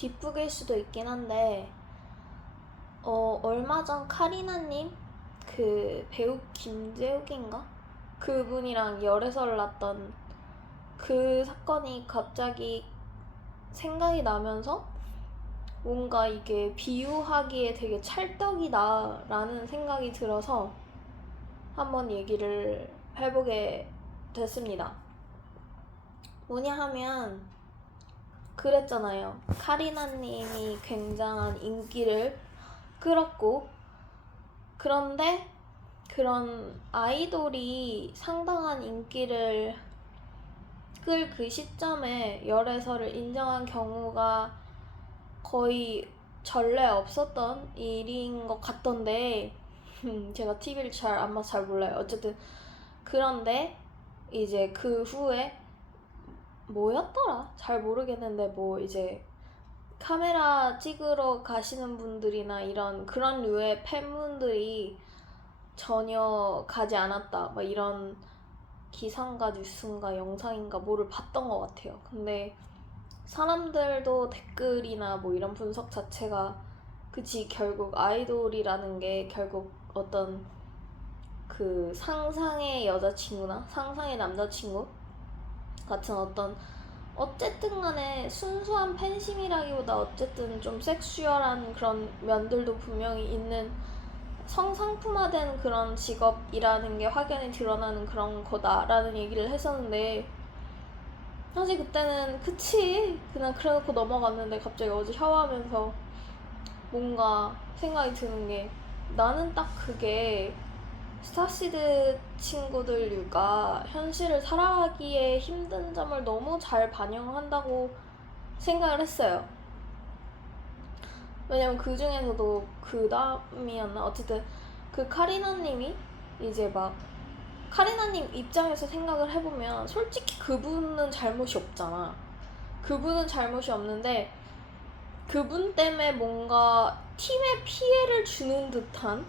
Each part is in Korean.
뒷북일 수도 있긴 한데, 얼마 전 카리나님? 그 배우 김재욱인가? 그분이랑 열애설 났던 그 사건이 갑자기 생각이 나면서 뭔가 이게 비유하기에 되게 찰떡이다라는 생각이 들어서 한번 얘기를 해보게 됐습니다. 뭐냐 하면 그랬잖아요. 카리나님이 굉장한 인기를 끌었고, 그런데 그런 아이돌이 상당한 인기를 끌 그 시점에 열애설을 인정한 경우가 거의 전례 없었던 일인 것 같던데, 제가 TV를 안 봐서 잘 몰라요. 어쨌든 그런데 이제 그 후에 뭐였더라? 잘 모르겠는데 뭐 이제 카메라 찍으러 가시는 분들이나 이런 그런 류의 팬분들이 전혀 가지 않았다 막 이런 기사인가 뉴스인가 영상인가 뭐를 봤던 것 같아요. 근데 사람들도 댓글이나 뭐 이런 분석 자체가 그치 결국 아이돌이라는 게 결국 어떤 그 상상의 여자친구나 상상의 남자친구 같은 어쨌든 간에 순수한 팬심이라기보다 어쨌든 좀 섹슈얼한 그런 면들도 분명히 있는 성상품화된 그런 직업이라는 게 확연히 드러나는 그런 거다라는 얘기를 했었는데, 사실 그때는 그치 그냥 그래놓고 넘어갔는데 갑자기 어제 샤워하면서 뭔가 생각이 드는 게, 나는 딱 그게 스타시드 친구들과 현실을 살아가기에 힘든 점을 너무 잘 반영한다고 생각을 했어요. 왜냐면 그 중에서도 그 다음이었나? 어쨌든 그 카리나님이 이제 막 카리나님 입장에서 생각을 해보면 솔직히 그분은 잘못이 없잖아. 그분은 잘못이 없는데 그분 때문에 뭔가 팀에 피해를 주는 듯한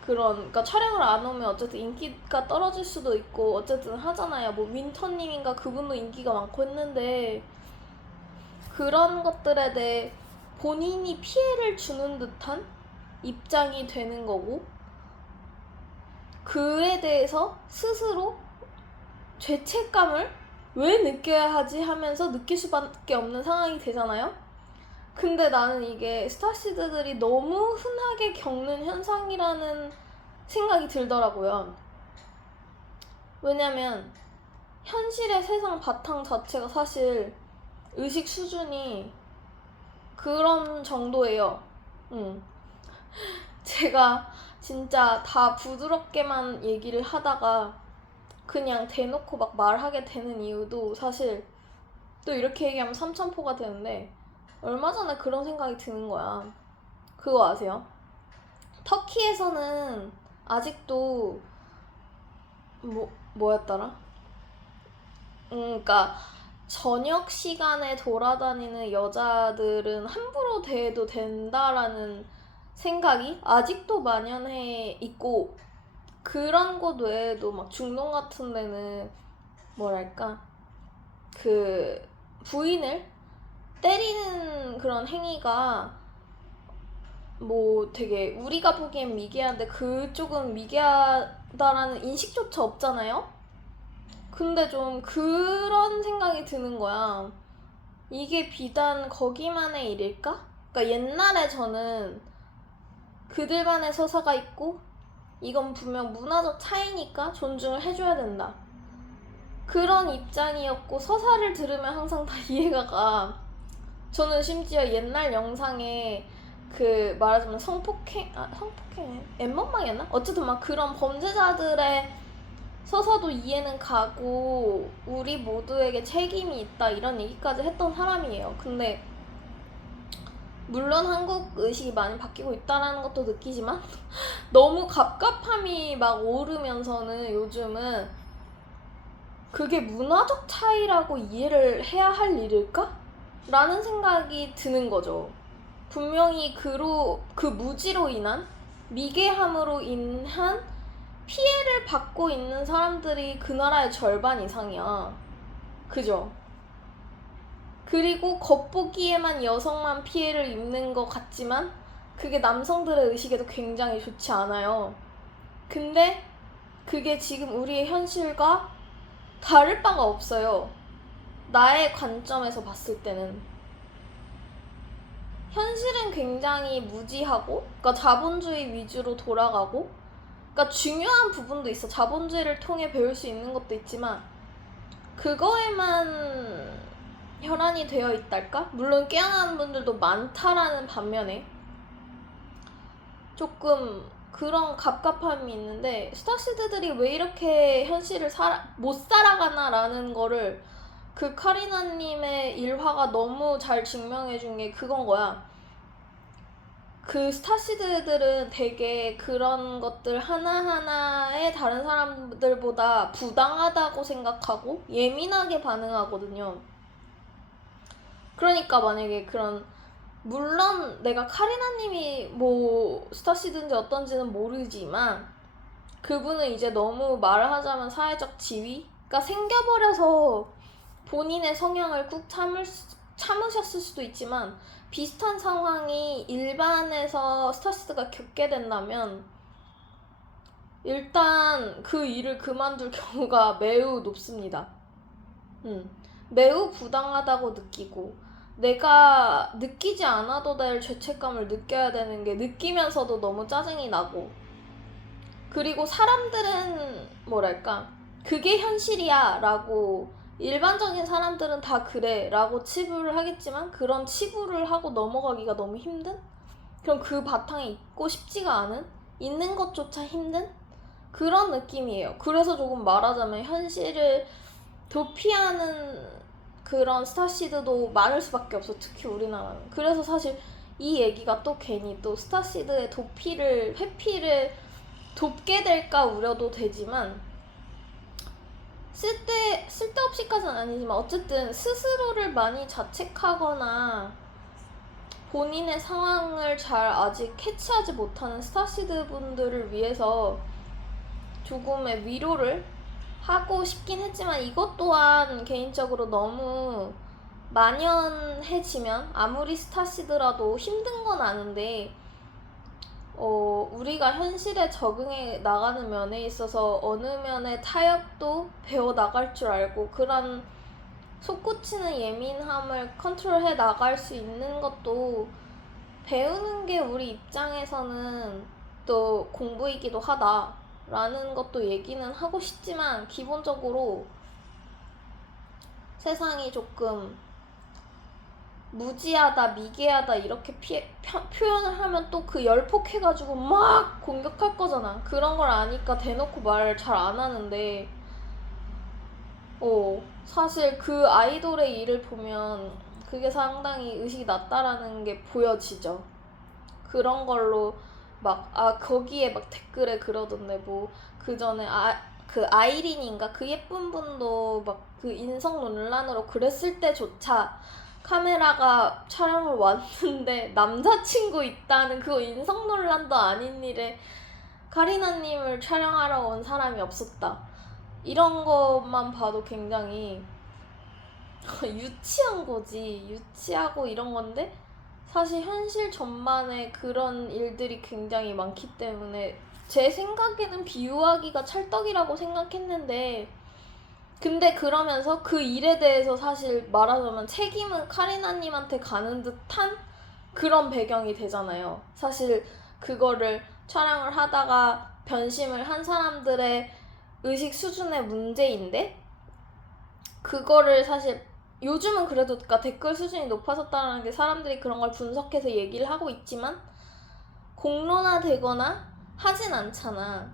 그런, 그러니까 촬영을 안 오면 어쨌든 인기가 떨어질 수도 있고 어쨌든 하잖아요. 뭐 윈터님인가 그분도 인기가 많고 했는데 그런 것들에 대해 본인이 피해를 주는 듯한 입장이 되는 거고, 그에 대해서 스스로 죄책감을 왜 느껴야 하지 하면서 느낄 수밖에 없는 상황이 되잖아요. 근데 나는 이게 스타시드들이 너무 흔하게 겪는 현상이라는 생각이 들더라고요. 왜냐면 현실의 세상 바탕 자체가 사실 의식 수준이 그런 정도예요. 제가 진짜 다 부드럽게만 얘기를 하다가 그냥 대놓고 막 말하게 되는 이유도 사실 또 이렇게 얘기하면 삼천포가 되는데, 얼마 전에 그런 생각이 드는 거야. 그거 아세요? 터키에서는 아직도 뭐였더라? 그러니까 저녁 시간에 돌아다니는 여자들은 함부로 대해도 된다라는 생각이 아직도 만연해 있고, 그런 곳 외에도 막 중동 같은 데는 뭐랄까 그 부인을 때리는 그런 행위가 뭐 되게 우리가 보기엔 미개한데 그쪽은 미개하다라는 인식조차 없잖아요? 근데 좀 그런 생각이 드는 거야. 이게 비단 거기만의 일일까? 그러니까 옛날에 저는 그들만의 서사가 있고 이건 분명 문화적 차이니까 존중을 해줘야 된다, 그런 입장이었고, 서사를 들으면 항상 다 이해가 가. 저는 심지어 옛날 영상에 그 말하자면 성폭행 엠번방이었나? 어쨌든 막 그런 범죄자들의 서사도 이해는 가고 우리 모두에게 책임이 있다 이런 얘기까지 했던 사람이에요. 근데 물론 한국 의식이 많이 바뀌고 있다라는 것도 느끼지만 너무 갑갑함이 막 오르면서는 요즘은 그게 문화적 차이라고 이해를 해야 할 일일까? 라는 생각이 드는 거죠. 분명히 그 무지로 인한, 미개함으로 인한 피해를 받고 있는 사람들이 그 나라의 절반 이상이야. 그죠? 그리고 겉보기에만 여성만 피해를 입는 것 같지만 그게 남성들의 의식에도 굉장히 좋지 않아요. 근데 그게 지금 우리의 현실과 다를 바가 없어요. 나의 관점에서 봤을 때는. 현실은 굉장히 무지하고, 그러니까 자본주의 위주로 돌아가고, 그러니까 중요한 부분도 있어. 자본주의를 통해 배울 수 있는 것도 있지만, 그거에만 혈안이 되어 있달까? 물론 깨어나는 분들도 많다라는 반면에, 조금 그런 갑갑함이 있는데, 스타시드들이 왜 이렇게 현실을 못 살아가나라는 거를 그 카리나님의 일화가 너무 잘 증명해준 게 그건 거야. 그 스타시드들은 되게 그런 것들 하나하나에 다른 사람들보다 부당하다고 생각하고 예민하게 반응하거든요. 그러니까 만약에 그런, 물론 내가 카리나님이 뭐 스타시드인지 어떤지는 모르지만 그분은 이제 너무 말을 하자면 사회적 지위가 생겨버려서 본인의 성향을 꾹 참으셨을 수도 있지만 비슷한 상황이 일반에서 스타시드가 겪게 된다면 일단 그 일을 그만둘 경우가 매우 높습니다. 매우 부당하다고 느끼고 내가 느끼지 않아도 될 죄책감을 느껴야 되는 게 느끼면서도 너무 짜증이 나고, 그리고 사람들은 뭐랄까 그게 현실이야 라고, 일반적인 사람들은 다 그래 라고 치부를 하겠지만 그런 치부를 하고 넘어가기가 너무 힘든, 그럼 그 바탕에 있고 싶지가 않은, 있는 것조차 힘든 그런 느낌이에요. 그래서 조금 말하자면 현실을 도피하는 그런 스타시드도 많을 수밖에 없어, 특히 우리나라는. 그래서 사실 이 얘기가 또 괜히 또 스타시드의 회피를 돕게 될까 우려도 되지만, 쓸데없이까지는 아니지만 어쨌든 스스로를 많이 자책하거나 본인의 상황을 잘 아직 캐치하지 못하는 스타시드 분들을 위해서 조금의 위로를 하고 싶긴 했지만, 이것 또한 개인적으로 너무 만연해지면 아무리 스타시드라도 힘든 건 아는데 우리가 현실에 적응해 나가는 면에 있어서 어느 면의 타협도 배워 나갈 줄 알고 그런 솟구치는 예민함을 컨트롤해 나갈 수 있는 것도 배우는 게 우리 입장에서는 또 공부이기도 하다라는 것도 얘기는 하고 싶지만, 기본적으로 세상이 조금 무지하다, 미개하다 이렇게 표현을 하면 또 그 열폭해가지고 막 공격할 거잖아. 그런 걸 아니까 대놓고 말 잘 안 하는데, 사실 그 아이돌의 일을 보면 그게 상당히 의식이 낮다라는 게 보여지죠. 그런 걸로 막, 거기에 막 댓글에 그러던데, 뭐 그 전에 그 아이린인가 그 예쁜 분도 막 그 인성 논란으로 그랬을 때조차 카메라가 촬영을 왔는데 남자친구 있다는 그거 인성 논란도 아닌 일에 카리나님을 촬영하러 온 사람이 없었다, 이런 것만 봐도 굉장히 유치한 거지. 유치하고 이런 건데 사실 현실 전반에 그런 일들이 굉장히 많기 때문에 제 생각에는 비유하기가 찰떡이라고 생각했는데, 근데 그러면서 그 일에 대해서 사실 말하자면 책임은 카리나님한테 가는 듯한 그런 배경이 되잖아요. 사실 그거를 촬영을 하다가 변심을 한 사람들의 의식 수준의 문제인데, 그거를 사실 요즘은 그래도 그러니까 댓글 수준이 높아졌다는 게 사람들이 그런 걸 분석해서 얘기를 하고 있지만 공론화되거나 하진 않잖아.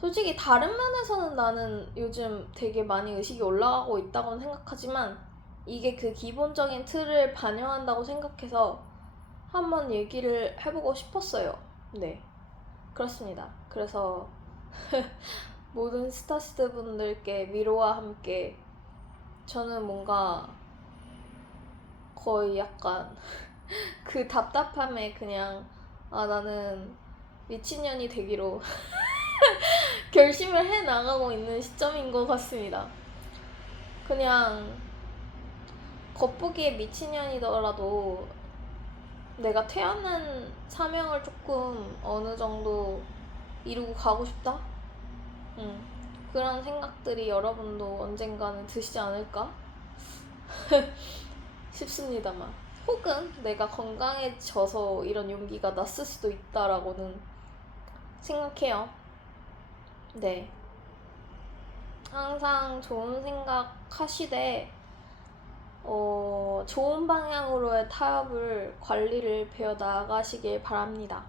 솔직히 다른 면에서는 나는 요즘 되게 많이 의식이 올라가고 있다고는 생각하지만 이게 그 기본적인 틀을 반영한다고 생각해서 한번 얘기를 해보고 싶었어요. 네, 그렇습니다. 그래서 모든 스타시드 분들께 위로와 함께 저는 뭔가 거의 약간 그 답답함에 그냥 나는 미친년이 되기로 결심을 해 나가고 있는 시점인 것 같습니다. 그냥 겉보기에 미친년이더라도 내가 태어난 사명을 조금 어느 정도 이루고 가고 싶다? 그런 생각들이 여러분도 언젠가는 드시지 않을까 싶습니다만, 혹은 내가 건강해져서 이런 용기가 났을 수도 있다라고는 생각해요. 네. 항상 좋은 생각 하시되, 좋은 방향으로의 타협을, 관리를 배워 나가시길 바랍니다.